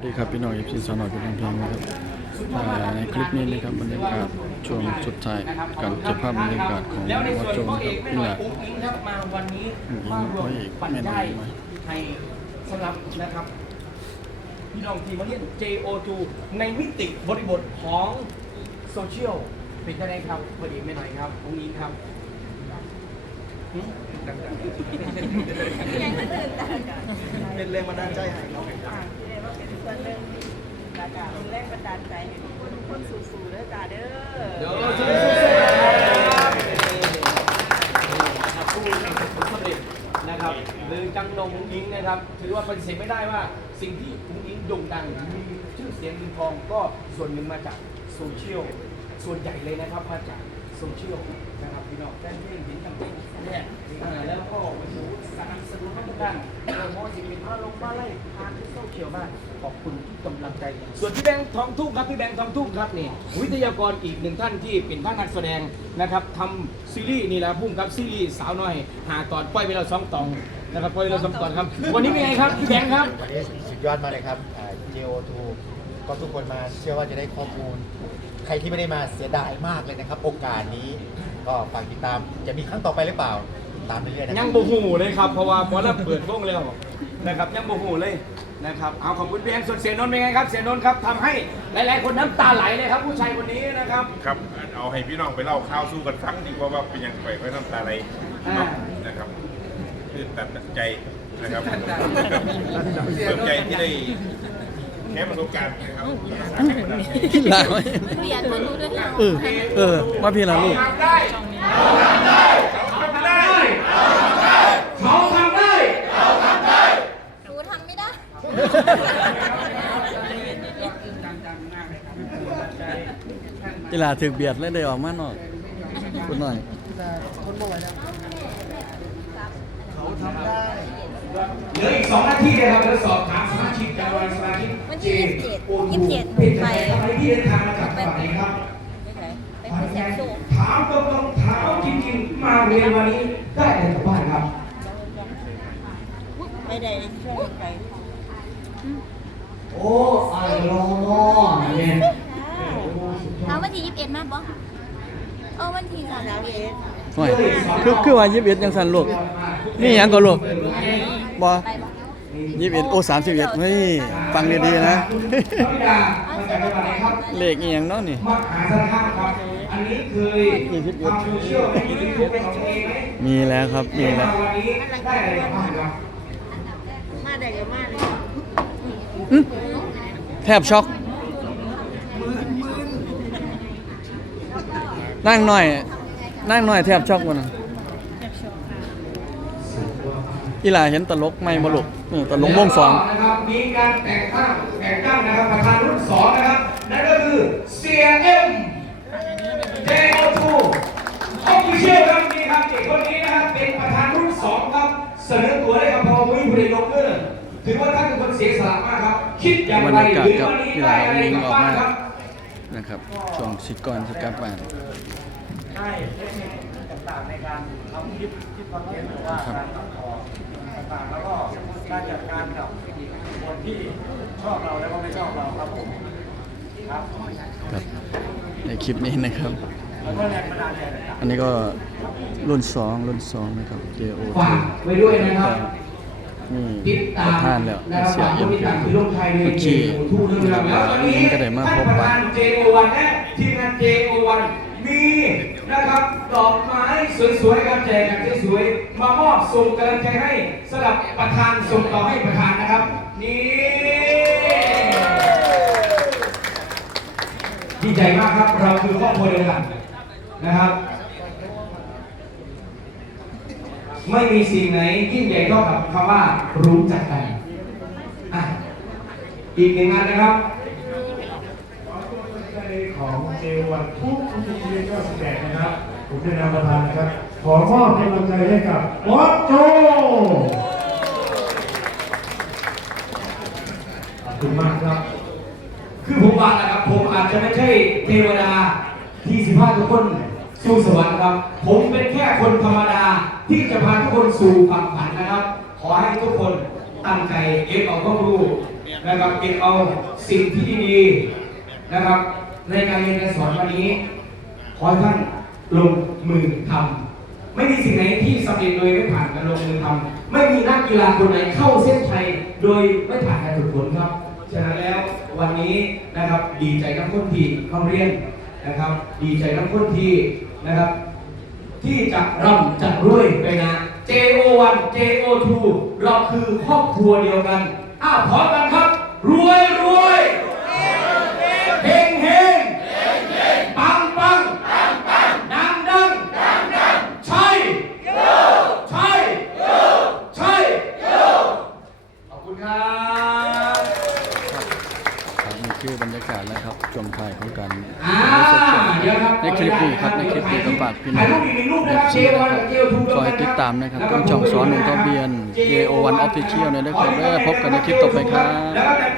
สวัสดีครับพี่น้องเอฟซีสาวน้อยเป็นเพลงนะครับอ่าในคลิปนี้นะครับบรรยากาศช่วงสุดท้ายการเก็บภาพบรรยากาศของแล้วในวัดส่วนโจของนะคเอรับกแม่พี่หหน่อลายปุ๊กอิงครับมาวันนี้อืมมารวมพระเอกปั่นแม่หน่ได้อยไหมให้สำหรับนะครับพี่น้องทีมมาเรียน JO2 ในมิติบริบทของโซเชียลเป็นยังไงครับพอดีไม่หน่อยครับอุ้งอิงครับหึเป็นแรงบันดาลใจให้เราค่ะที่เรียก ว่าเป็นส่นหนึ่งและการแรงบันดาลใจให้ทุกคนทุกคนสู้ๆเด้อจ้าเด้เดี๋ยวอ สู้ๆครับผู้ประสบผลสำเร็จนะครับหรือจังนงอุ้งอิงนะครับ ถือว่าปฏิเสธไม่ได้ว่าสิ่งที่อุ้งอิงโด่งดังมีชื่อเสียงมีทองก็ส่วนหนึ่งมาจากโซเชียลส่วนใหญ่เลยนะครับมาจากโซเชียล นะครับพี่น้องแจ้งเพลงเห็นกันเป็นเนี่ยแล้วก็มาดูสนับสนุนทุกท่านโปรโมทสิ่งเป็นมาลงมาไล่ทางที่โซเชียลมากขอบคุณทุกกำลังใจ ส่วนพี่แบงค์ทองทุ่งครับพี่แบงค์ทองทุ่งครับนี่วิทยากรอีกหนึ่งท่านที่เป็นท่านนักแสดงนะครับทำซีรีส์นี่แหละพุ่มกับซีรีส์สาวน้อย หาตอนปล่อยไปแล้วสองตอนนะครับปล่อยไปแล้วสองตอนครับ วันนี้เป็นไงครับพี่แบงค์ครับวันนี้สุดยอดมากเลยครับอ่า JO2 ก็ทุกคนมาเชื่อว่าจะได้ข้อมูล รที่ไม่ได้มาเสียดายมากเลยนะครับ โอกาสนี้ ก็ฝากติดตามจะมีครั้งต่อไปหรือเปล่าติดตามเรื่อยๆนะคยัรังบโมโหเลยครับ เพราะว่าพอเราเปิดวงแล้วนะครับยังโมโหเลยนะครับเอาขอบคุณพี่แบงค์ส่วนเสียนนท์เป็นไงครับเสียนนท์ครับทำให้หลายๆ คนน้ำตาไหลเลยครับผู้ชายคนนี้นะครับ ครับ เอาให้พี่น้องไปเล่าข่าวสู้กันฟังดีกว่าว่าเป็นยังไงไว้น้ำตาไหลอ่าเนาะนะครับคือตัดใจนะครับเพิ่มใจที่ได้ แค่ประสบการณ์นะครับพี่หลายไหมเบียดมันรู้ด้วยเราเออเออมาพี่หลายลูก ทำได้เขาทำได้เขาทำได้หนูทำไม่ได้พี่หลาถึกเบียดเลยได้ออกมาหน่อยคุณหน่อย เหลืออีกสองนาทีนะครับแล้วสอบถามสมาชิกจำนวนสมาชิกวันที่27 27หนูเป็นไปทำไมพี่เดินทางมาจากฝั่งไหนครับไม่ไหนไปคุยแสงสูงถามตรงๆถามจริงๆ มาเรียนวันนี้ได้อะไรกลับบ้านครับ ไม่ได้ช่วยไกลโอ้ไอ้รอเนี่ยถามวันที่21มาบ่เออวันที่31ห่วยคือคือว่ายี่สิบเอ็ดยังสั่นลูกนี่หยังก็ลูก บอไปบ่ยี่สิบเอ็ดโอ้สามสิบเอ็ดเฮ้ยฟังดีๆนะพระบิดามาจากจังหวัดไหนครับเลขอีหยังเนาะนี่มหาสารคามครับอันนี้เคยทำโซเชียลในยูทูบเป็นของตัวเองไหมมีแล้วครับ มีเรียนแล้มาววันนี้ได้อะไรกลับบ้านครับมาได้ก็มาเลยอื้อแทบช็อก นั่งหน่อย นั่งหน่อยแทบช็อกวันนั้น อีหลาเห็นตลกไหม่บ่ลูกนี่ตลกวงสองนะครับมีการแต่งตั้งแต่งตั้งนะครับประธานรุ่นสองนะครับนั่นก็คือเสียเอ็มเจโอทูออฟฟิเชียลครับนี่ครับเด็กคนนี้นะครับเป็นประธานรุ่นสองครับเสนอตัวได้กับพอมุ้ยบุรียกเกอร์ถือว่าท่านเป็นคนเสียสละมากครับ คิดอย่างบรรไรยากาศหรือกับวันนี้กีฬาได้อะไรวิ่งกลับออกบ้านมาครับนะครับช่วงสิก่อนสิกลับบ้านให้เทคนิคต่างๆในการทำคลิปที่คอนเทนต์หรือว่าการตัดต่อ ต่างๆ แล้วก็การจัดการกับคนที่ชอบเราแล้วก็ไม่ชอบเราครับผมครับครับในคลิปนี้นะครับ แล้วก็แรงบันดาลใจต่างอันนี้ก็รุ่น2รุ่น2นะครับ JO ๆฝากไว้ด้วยนะครับนี่ติดปตาระมธานแล้วนะครับเสียเอ็มผู้ติดตามคือโลกไทยในเมื่อกี้ทู่ด้วยนะนะคครัรับบแล้ววันนี้นี้ก็ได้มาท่านพบประปะธาน JO1 และทีมงาน JO1 มีนะครับดอกไม้สวยๆครับแจกกันสวยๆมามอบส่งกำลังใจให้สำหรับประธานส่งต่อให้ประธานนะครับ นี่ดีใจมากครับเราคือครอบครัวเดียวกันนะครับ ไม่มีสิ่งไหนยิ่งใหญ่เท่ากับคำว่ารู้จักกันอะอีกหนึ่งงานนะครับ เจวันทุกทีมก็แสดนะครับ ผมเป็นนามประธานนะครับ ขอมอบกำลังใจให้กับบอสโจขอบคุณมากครับ คือผมว่านะครับ ผมอาจจะไม่ใช่เทวดาที่สิพาทุกคนสู่สวรรค์ครับ ผมเป็นแค่คนธรรมดาที่จะพาทุกคนสู่ฝั่งฝันนะครับ ขอให้ทุกคนตั้งใจเก็บเอาความรู้นะครับเก็บเอาสิ่งที่ดีๆนะครับ ในการเรียนการสอนวันนี้ ขอให้ท่านลงมือทำไม่มีสิ่งไหนที่สำเร็จโดยไม่ผ่านการลงมือทำไม่มีนักกีฬาคนไหนเข้าเส้นชัยโดยไม่ผ่านการฝึกฝนครับฉะนั้นแล้ววันนี้นะครับดีใจทั้งคนที่เข้าเรียนนะครับ ดีใจทั้งคนที่นะครับ ที่จะร่ำจะรวยไปนะ JO1 JO2 เราคือครอบครัวเดียวกันอ้าวพร้อมกันครับ รวยรวยเฮงเฮงปังปังดังดังใช่ใช่ใช่ขอบคุณครับ ครับนี่คือบรรยากาศนะครับช่วงท้ายของการ อ่าเดี๋ยวครับ ในคลิปนี้ครับในคลิปนี้ก็ฝากพี่น้องถ่ายรูปอีกหนึ่งรูปนะครับเอฟซีนะครับคอยติดตามนะครับทางช่องสอนหนุ่มทะเบียน JO1 Official เนี่ยนะครับเด้อพบกันในคลิปต่อไปครับแล้วก็แต่